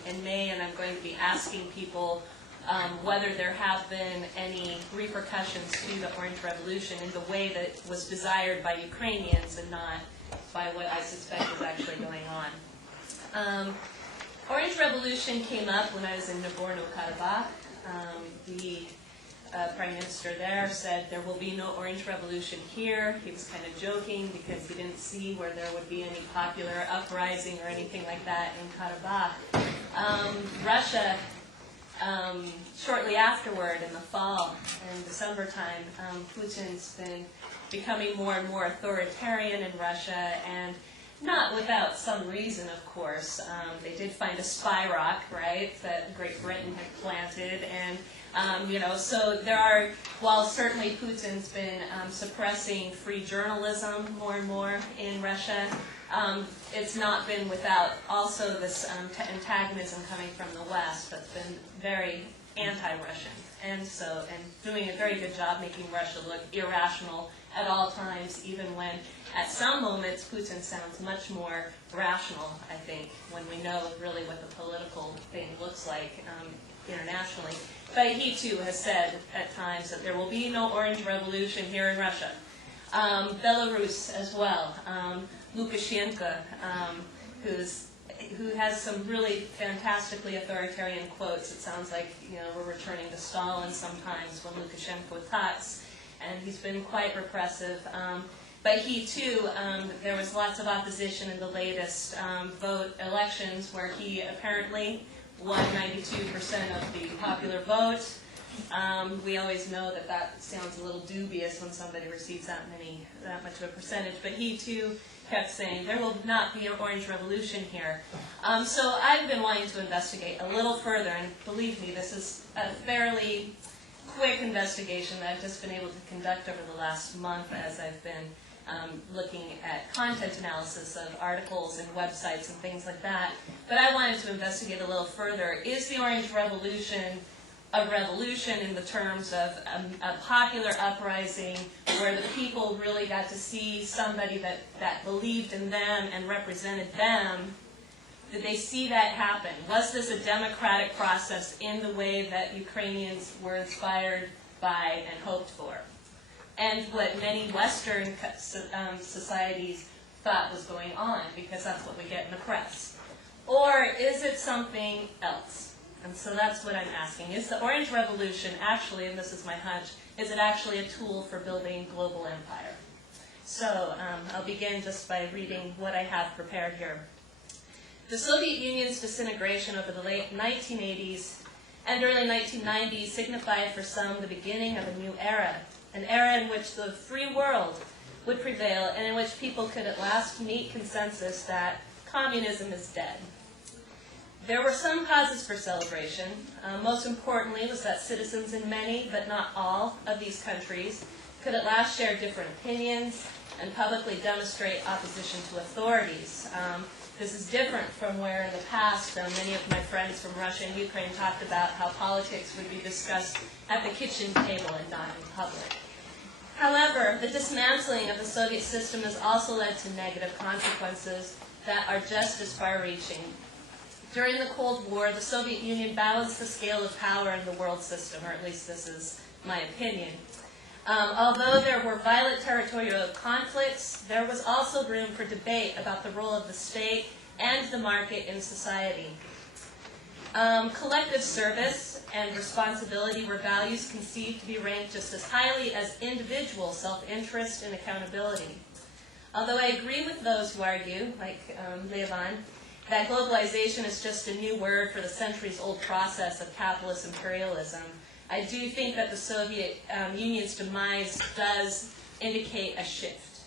in May, and I'm going to be asking people whether there have been any repercussions to the Orange Revolution in the way that it was desired by Ukrainians and not by what I suspect is actually going on. Orange Revolution came up when I was in Nagorno-Karabakh. The prime minister there said there will be no Orange Revolution here. He was kind of joking because he didn't see where there would be any popular uprising or anything like that in Karabakh. Russia, shortly afterward, in the fall, in December time, Putin's been becoming more and more authoritarian in Russia, and not without some reason, of course. They did find a spy rock, right, that Great Britain had planted, and so there are, while certainly Putin's been suppressing free journalism more and more in Russia, it's not been without also this antagonism coming from the West that's been very anti-Russian, and doing a very good job making Russia look irrational at all times, even when at some moments Putin sounds much more rational, I think, when we know really what the political thing looks like internationally. But he too has said at times that there will be no Orange Revolution here in Russia. Belarus as well. Lukashenko, who has some really fantastically authoritarian quotes. It sounds like we're returning to Stalin sometimes when Lukashenko talks, and he's been quite repressive. But he too, there was lots of opposition in the latest elections where he apparently won 92% of the popular vote. We always know that sounds a little dubious when somebody receives that much of a percentage, but he too kept saying there will not be an Orange Revolution here. So I've been wanting to investigate a little further, and believe me, this is a fairly quick investigation that I've just been able to conduct over the last month as I've been looking at content analysis of articles and websites and things like that. But I wanted to investigate a little further. Is the Orange Revolution a revolution in the terms of a popular uprising where the people really got to see somebody that believed in them and represented them? Did they see that happen? Was this a democratic process in the way that Ukrainians were inspired by and hoped for? And what many Western societies thought was going on, because that's what we get in the press. Or is it something else? And so that's what I'm asking. Is the Orange Revolution actually, and this is my hunch, is it actually a tool for building a global empire? So I'll begin just by reading what I have prepared here. The Soviet Union's disintegration over the late 1980s and early 1990s signified for some the beginning of a new era, an era in which the free world would prevail and in which people could at last meet consensus that communism is dead. There were some causes for celebration. Most importantly was that citizens in many, but not all, of these countries could at last share different opinions and publicly demonstrate opposition to authorities. This is different from where in the past many of my friends from Russia and Ukraine talked about how politics would be discussed at the kitchen table and not in public. However, the dismantling of the Soviet system has also led to negative consequences that are just as far-reaching. During the Cold War, the Soviet Union balanced the scale of power in the world system, or at least this is my opinion. Although there were violent territorial conflicts, there was also room for debate about the role of the state and the market in society. Collective service and responsibility were values conceived to be ranked just as highly as individual self-interest and accountability. Although I agree with those who argue, like Levan, that globalization is just a new word for the centuries-old process of capitalist imperialism, I do think that the Soviet Union's demise does indicate a shift.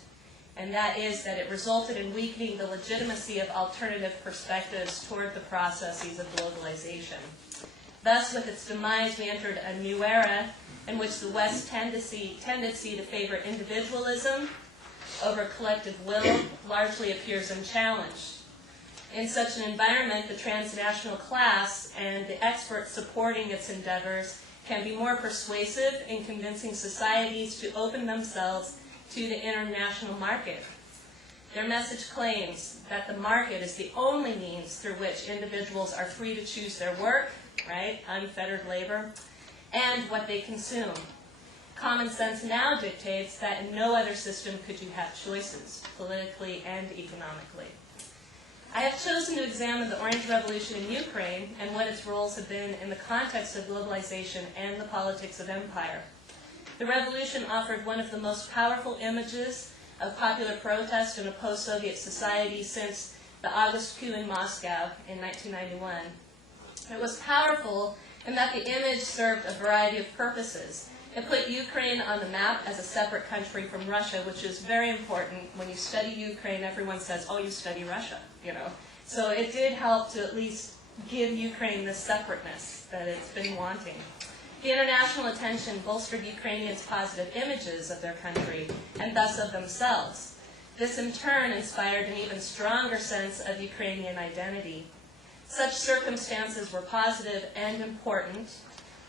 And that is that it resulted in weakening the legitimacy of alternative perspectives toward the processes of globalization. Thus, with its demise, we entered a new era in which the West's tendency to favor individualism over collective will largely appears unchallenged. In such an environment, the transnational class and the experts supporting its endeavors can be more persuasive in convincing societies to open themselves to the international market. Their message claims that the market is the only means through which individuals are free to choose their work, right, unfettered labor, and what they consume. Common sense now dictates that in no other system could you have choices, politically and economically. I have chosen to examine the Orange Revolution in Ukraine and what its roles have been in the context of globalization and the politics of empire. The revolution offered one of the most powerful images of popular protest in a post-Soviet society since the August coup in Moscow in 1991. It was powerful in that the image served a variety of purposes. It put Ukraine on the map as a separate country from Russia, which is very important. When you study Ukraine, everyone says, oh, you study Russia, you know. So it did help to at least give Ukraine the separateness that it's been wanting. The international attention bolstered Ukrainians' positive images of their country and thus of themselves. This in turn inspired an even stronger sense of Ukrainian identity. Such circumstances were positive and important,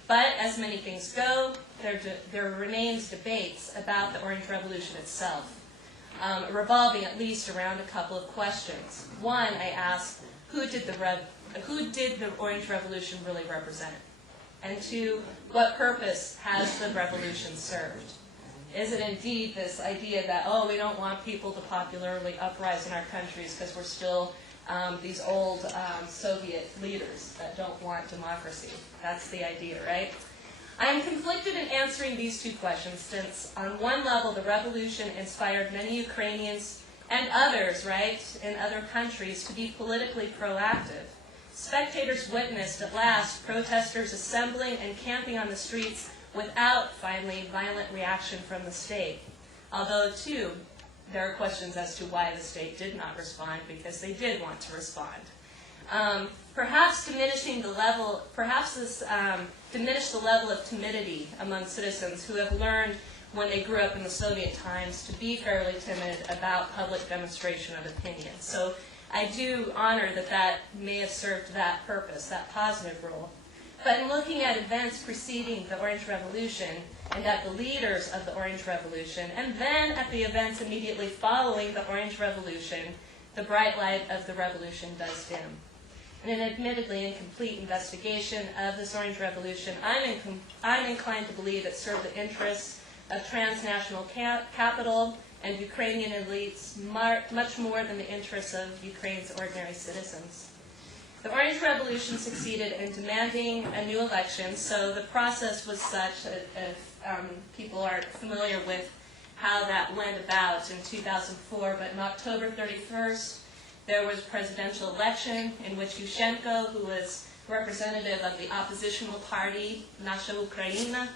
but as many things go, there remains debates about the Orange Revolution itself, revolving at least around a couple of questions. One, I asked, who did the Orange Revolution really represent? And two, what purpose has the revolution served? Is it indeed this idea that, oh, we don't want people to popularly uprise in our countries because we're still these old Soviet leaders that don't want democracy? That's the idea, right? I am conflicted in answering these two questions since, on one level, the revolution inspired many Ukrainians and others, right, in other countries to be politically proactive. Spectators witnessed, at last, protesters assembling and camping on the streets without, finally, violent reaction from the state. Although, too, there are questions as to why the state did not respond, because they did want to respond. Perhaps this diminished the level of timidity among citizens who have learned when they grew up in the Soviet times to be fairly timid about public demonstration of opinion. So I do honor that that may have served that purpose, that positive role. But in looking at events preceding the Orange Revolution and at the leaders of the Orange Revolution, and then at the events immediately following the Orange Revolution, the bright light of the revolution does dim. In an admittedly incomplete investigation of this Orange Revolution, I'm inclined to believe it served the interests of transnational capital and Ukrainian elites much more than the interests of Ukraine's ordinary citizens. The Orange Revolution succeeded in demanding a new election, so the process was such that if people are familiar with how that went about in 2004, but on October 31st, there was a presidential election in which Yushchenko, who was representative of the oppositional party, Nasha Ukraina,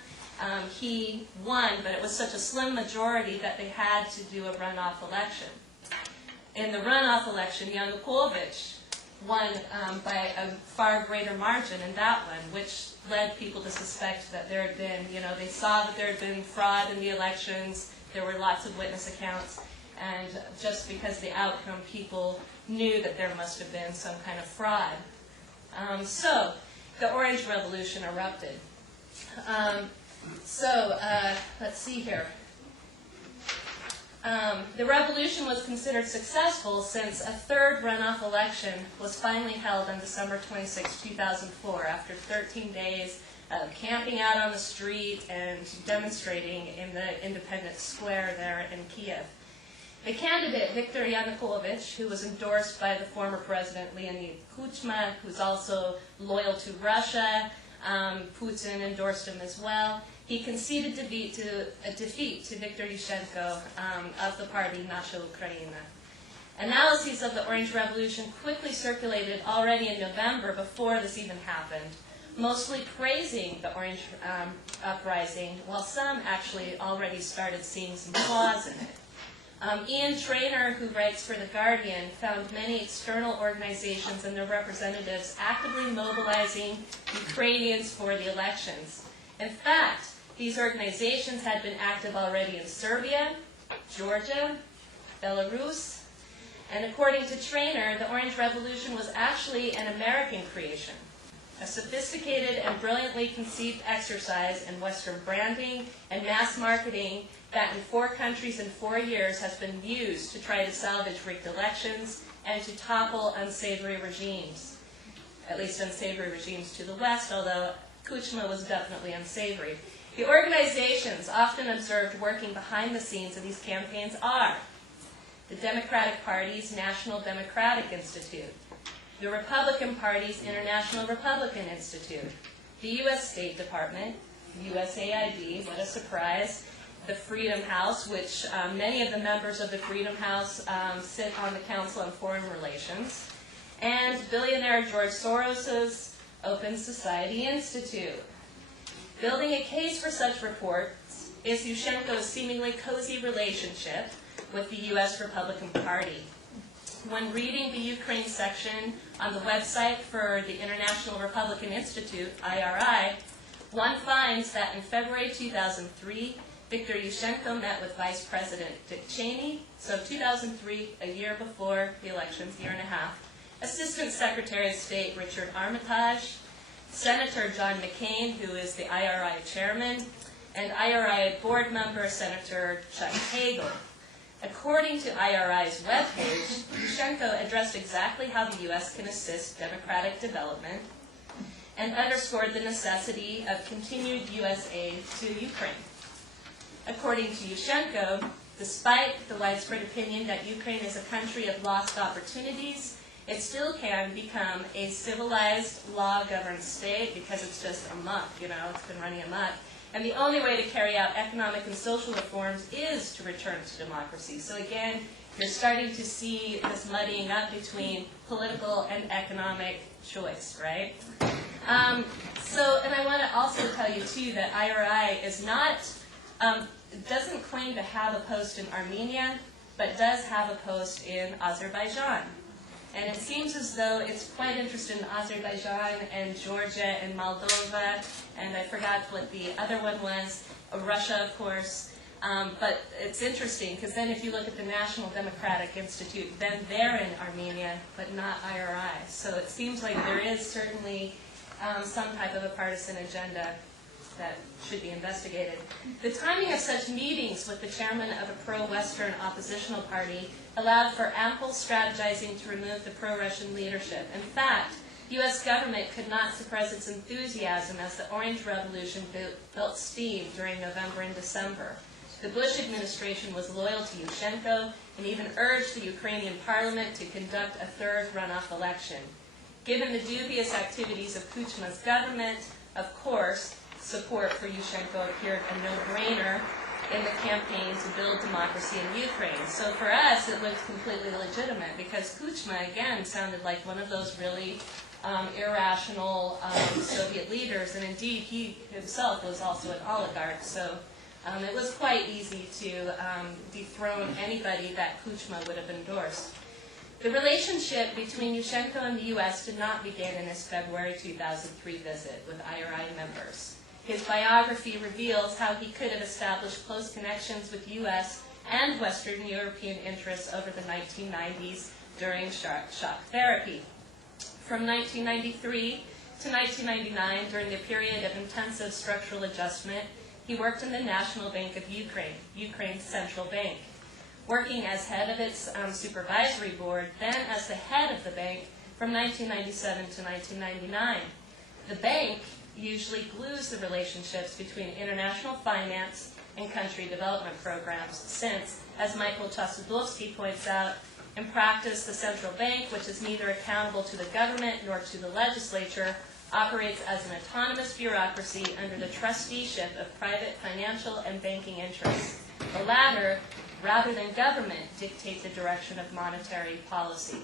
he won, but it was such a slim majority that they had to do a runoff election. In the runoff election, Yanukovych won by a far greater margin in that one, which led people to suspect that there had been, they saw that there had been fraud in the elections, there were lots of witness accounts, and just because of the outcome, people knew that there must have been some kind of fraud. So the Orange Revolution erupted. Let's see here. The revolution was considered successful since a third runoff election was finally held on December 26, 2004, after 13 days of camping out on the street and demonstrating in the Independence Square there in Kiev. The candidate, Viktor Yanukovych, who was endorsed by the former president Leonid Kuchma, who's also loyal to Russia, Putin endorsed him as well. He conceded a defeat to Viktor Yushchenko of the party Nasha Ukraina. Analyses of the Orange Revolution quickly circulated already in November before this even happened, mostly praising the Orange Uprising, while some actually already started seeing some flaws in it. Ian Traynor, who writes for The Guardian, found many external organizations and their representatives actively mobilizing Ukrainians for the elections. In fact, these organizations had been active already in Serbia, Georgia, Belarus, and according to Traynor, the Orange Revolution was actually an American creation, a sophisticated and brilliantly conceived exercise in Western branding and mass marketing that in 4 countries in 4 years has been used to try to salvage rigged elections and to topple unsavory regimes, at least unsavory regimes to the West, although Kuchma was definitely unsavory. The organizations often observed working behind the scenes of these campaigns are the Democratic Party's National Democratic Institute, the Republican Party's International Republican Institute, the U.S. State Department, USAID, what a surprise, the Freedom House, which many of the members of the Freedom House sit on the Council on Foreign Relations, and billionaire George Soros's Open Society Institute. Building a case for such reports is Yushchenko's seemingly cozy relationship with the U.S. Republican Party. When reading the Ukraine section on the website for the International Republican Institute, IRI, one finds that in February 2003, Viktor Yushchenko met with Vice President Dick Cheney, so 2003, a year before the elections, year and a half, Assistant Secretary of State Richard Armitage, Senator John McCain, who is the IRI chairman, and IRI board member Senator Chuck Hagel. According to IRI's webpage, Yushchenko addressed exactly how the U.S. can assist democratic development and underscored the necessity of continued U.S. aid to Ukraine. According to Yushchenko, despite the widespread opinion that Ukraine is a country of lost opportunities, it still can become a civilized, law-governed state because it's just amok, it's been running amok. And the only way to carry out economic and social reforms is to return to democracy. So again, you're starting to see this muddying up between political and economic choice, right? And I want to also tell you, too, that IRI is not, doesn't claim to have a post in Armenia, but does have a post in Azerbaijan. And it seems as though it's quite interested in Azerbaijan and Georgia and Moldova, and I forgot what the other one was, Russia, of course. But it's interesting, because then if you look at the National Democratic Institute, then they're in Armenia, but not IRI. So it seems like there is certainly some type of a partisan agenda that should be investigated. The timing of such meetings with the chairman of a pro-Western oppositional party allowed for ample strategizing to remove the pro-Russian leadership. In fact, the U.S. government could not suppress its enthusiasm as the Orange Revolution built steam during November and December. The Bush administration was loyal to Yushchenko and even urged the Ukrainian parliament to conduct a third runoff election. Given the dubious activities of Kuchma's government, of course, support for Yushchenko appeared a no-brainer in the campaign to build democracy in Ukraine. So for us, it looked completely legitimate because Kuchma, again, sounded like one of those really irrational Soviet leaders, and indeed he himself was also an oligarch, so it was quite easy to dethrone anybody that Kuchma would have endorsed. The relationship between Yushchenko and the U.S. did not begin in his February 2003 visit with IRI members. His biography reveals how he could have established close connections with U.S. and Western European interests over the 1990s during shock therapy. From 1993 to 1999, during the period of intensive structural adjustment, he worked in the National Bank of Ukraine, Ukraine's central bank, working as head of its supervisory board, then as the head of the bank from 1997 to 1999. The bank usually glues the relationships between international finance and country development programs, since, as Michael Chasudovsky points out, in practice, the central bank, which is neither accountable to the government nor to the legislature, operates as an autonomous bureaucracy under the trusteeship of private financial and banking interests. The latter, rather than government, dictate the direction of monetary policy.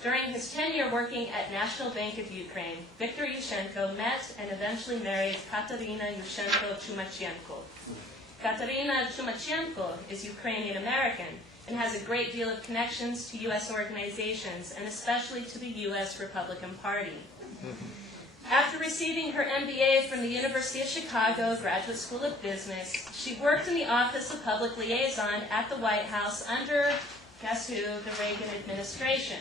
During his tenure working at National Bank of Ukraine, Viktor Yushchenko met and eventually married Katerina Yushchenko-Chumachenko. Katerina Chumachenko is Ukrainian-American and has a great deal of connections to U.S. organizations and especially to the U.S. Republican Party. After receiving her MBA from the University of Chicago Graduate School of Business, she worked in the Office of Public Liaison at the White House under, guess who, the Reagan administration.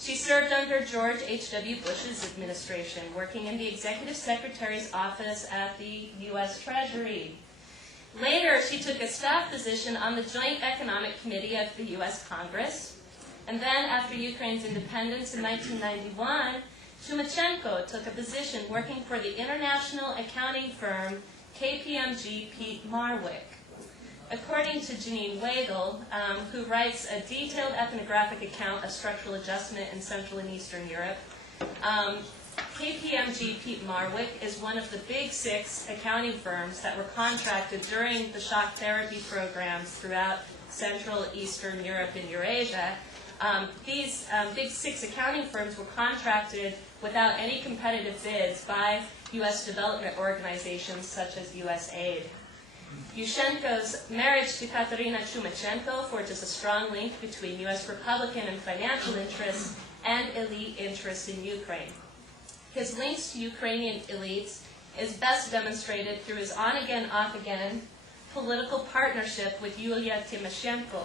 She served under George H.W. Bush's administration, working in the Executive Secretary's office at the U.S. Treasury. Later, she took a staff position on the Joint Economic Committee of the U.S. Congress. And then, after Ukraine's independence in 1991, Chumachenko took a position working for the international accounting firm KPMG Pete Marwick. According to Janine Weigel, who writes a detailed ethnographic account of structural adjustment in Central and Eastern Europe, KPMG Pete Marwick is one of the big 6 accounting firms that were contracted during the shock therapy programs throughout Central, Eastern Europe, and Eurasia. These big 6 accounting firms were contracted without any competitive bids by U.S. development organizations such as USAID. Yushchenko's marriage to Katerina Chumachenko forges a strong link between U.S. Republican and financial interests and elite interests in Ukraine. His links to Ukrainian elites is best demonstrated through his on-again, off-again political partnership with Yulia Tymoshenko.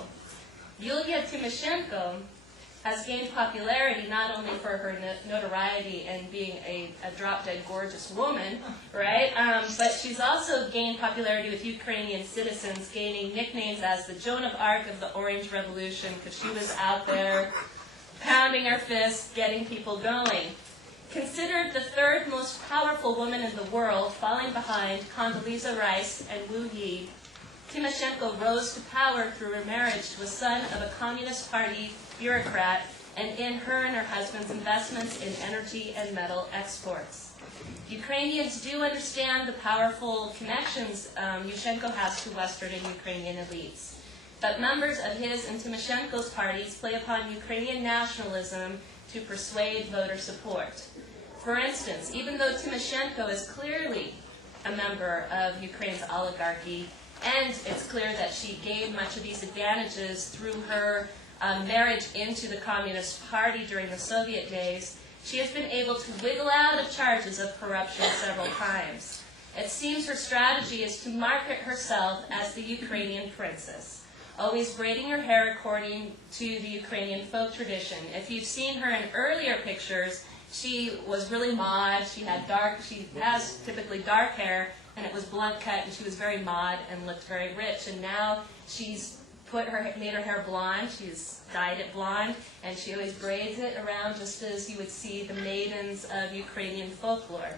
Yulia Tymoshenko has gained popularity not only for her notoriety and being a drop-dead gorgeous woman, right? But she's also gained popularity with Ukrainian citizens, gaining nicknames as the Joan of Arc of the Orange Revolution, because she was out there pounding her fists, getting people going. Considered the 3rd most powerful woman in the world, falling behind Condoleezza Rice and Wu Yi, Tymoshenko rose to power through her marriage to a son of a Communist Party bureaucrat and in her and her husband's investments in energy and metal exports. Ukrainians do understand the powerful connections Yushchenko has to Western and Ukrainian elites. But members of his and Tymoshenko's parties play upon Ukrainian nationalism to persuade voter support. For instance, even though Tymoshenko is clearly a member of Ukraine's oligarchy, and it's clear that she gained much of these advantages through her marriage into the Communist Party during the Soviet days, she has been able to wiggle out of charges of corruption several times. It seems her strategy is to market herself as the Ukrainian princess, always braiding her hair according to the Ukrainian folk tradition. If you've seen her in earlier pictures, she was really mod. She has typically dark hair, and it was blunt cut, and she was very mod and looked very rich. And now she's made her hair blonde. She's dyed it blonde, and she always braids it around just as you would see the maidens of Ukrainian folklore.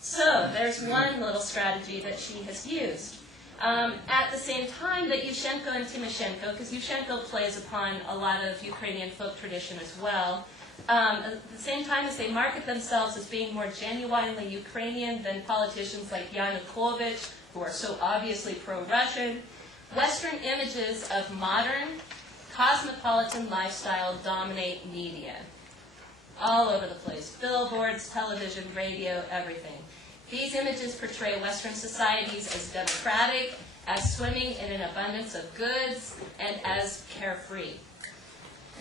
So there's one little strategy that she has used. At the same time that Yushchenko and Tymoshenko, because Yushchenko plays upon a lot of Ukrainian folk tradition as well, at the same time as they market themselves as being more genuinely Ukrainian than politicians like Yanukovych, who are so obviously pro-Russian, Western images of modern, cosmopolitan lifestyle dominate media. All over the place. Billboards, television, radio, everything. These images portray Western societies as democratic, as swimming in an abundance of goods, and as carefree.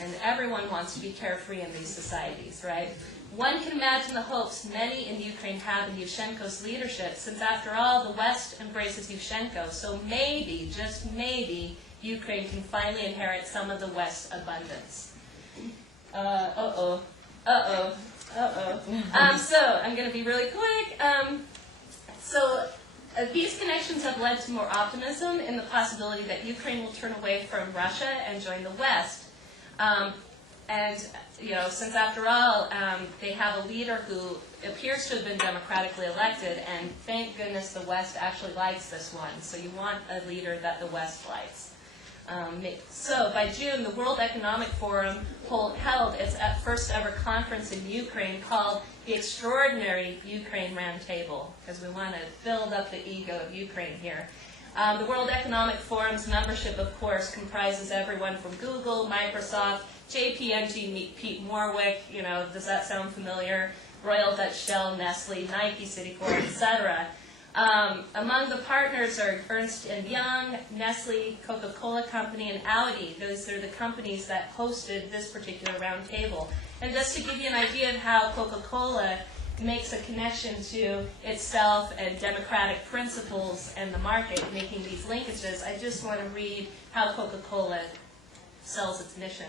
And everyone wants to be carefree in these societies, right? One can imagine the hopes many in Ukraine have in Yushchenko's leadership, since after all, the West embraces Yushchenko. So maybe, just maybe, Ukraine can finally inherit some of the West's abundance. So I'm going to be really quick. These connections have led to more optimism in the possibility that Ukraine will turn away from Russia and join the West. Since after all, they have a leader who appears to have been democratically elected, and thank goodness the West actually likes this one. So you want a leader that the West likes. So by June, the World Economic Forum held its first ever conference in Ukraine called the Extraordinary Ukraine Roundtable, because we want to build up the ego of Ukraine here. The World Economic Forum's membership, of course, comprises everyone from Google, Microsoft, JPMG, Pete Morwick, does that sound familiar? Royal Dutch Shell, Nestle, Nike, Citicorp, etc. Among the partners are Ernst & Young, Nestle, Coca-Cola Company, and Audi. Those are the companies that hosted this particular roundtable. And just to give you an idea of how Coca-Cola makes a connection to itself and democratic principles and the market, making these linkages, I just want to read how Coca-Cola sells its mission.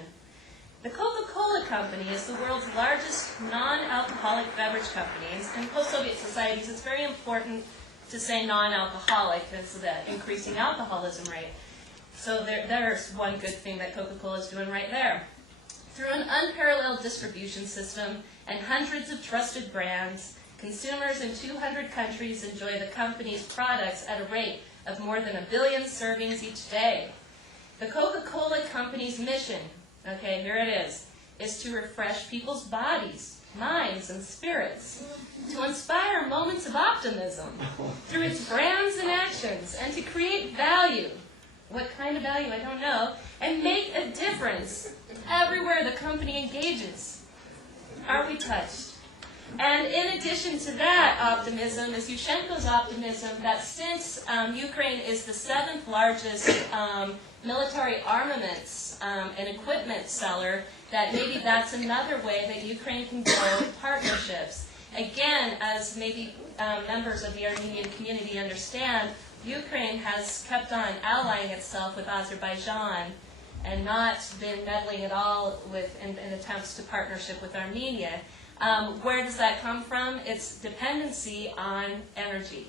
The Coca-Cola Company is the world's largest non-alcoholic beverage company. In post-Soviet societies, it's very important to say non-alcoholic because of the increasing alcoholism rate. So there's one good thing that Coca-Cola is doing right there. Through an unparalleled distribution system and hundreds of trusted brands, consumers in 200 countries enjoy the company's products at a rate of more than 1 billion servings each day. The Coca-Cola Company's mission, okay, here it is to refresh people's bodies, minds, and spirits, to inspire moments of optimism through its brands and actions, and to create value. What kind of value, I don't know, and make a difference everywhere the company engages. Are we touched? And in addition to that optimism is Yushchenko's optimism that since Ukraine is the 7th largest military armaments and equipment seller, that maybe that's another way that Ukraine can build partnerships. Again, as maybe members of the Armenian community understand, Ukraine has kept on allying itself with Azerbaijan and not been meddling at all with in attempts to partnership with Armenia. Where does that come from? It's dependency on energy.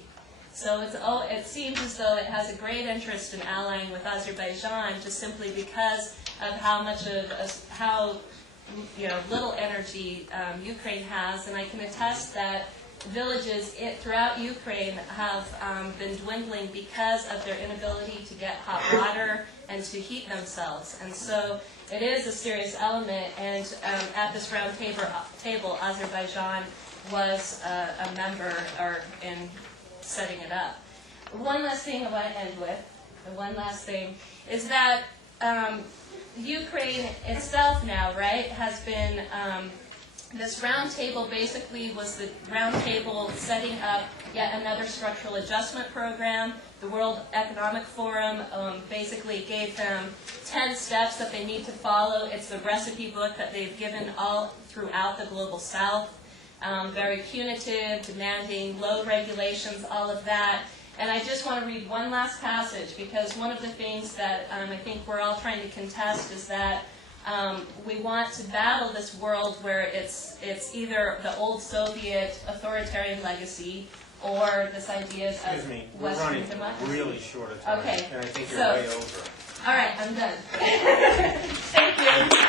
So it seems as though it has a great interest in allying with Azerbaijan just simply because of how little energy Ukraine has, and I can attest that villages throughout Ukraine have been dwindling because of their inability to get hot water and to heat themselves. And so it is a serious element, and at this round table, Azerbaijan was a member in setting it up. One last thing I want to end with, is that Ukraine itself now, right, has been, this round table basically was the round table setting up yet another structural adjustment program. The World Economic Forum basically gave them 10 steps that they need to follow. It's the recipe book that they've given all throughout the Global South. Very punitive, demanding low regulations, all of that. And I just want to read one last passage, because one of the things that I think we're all trying to contest is that we want to battle this world where it's either the old Soviet authoritarian legacy or this idea of Excuse me, we're Western running democracy. really short of time, Okay, and I think you're so- way over. All right, I'm done. Thank you.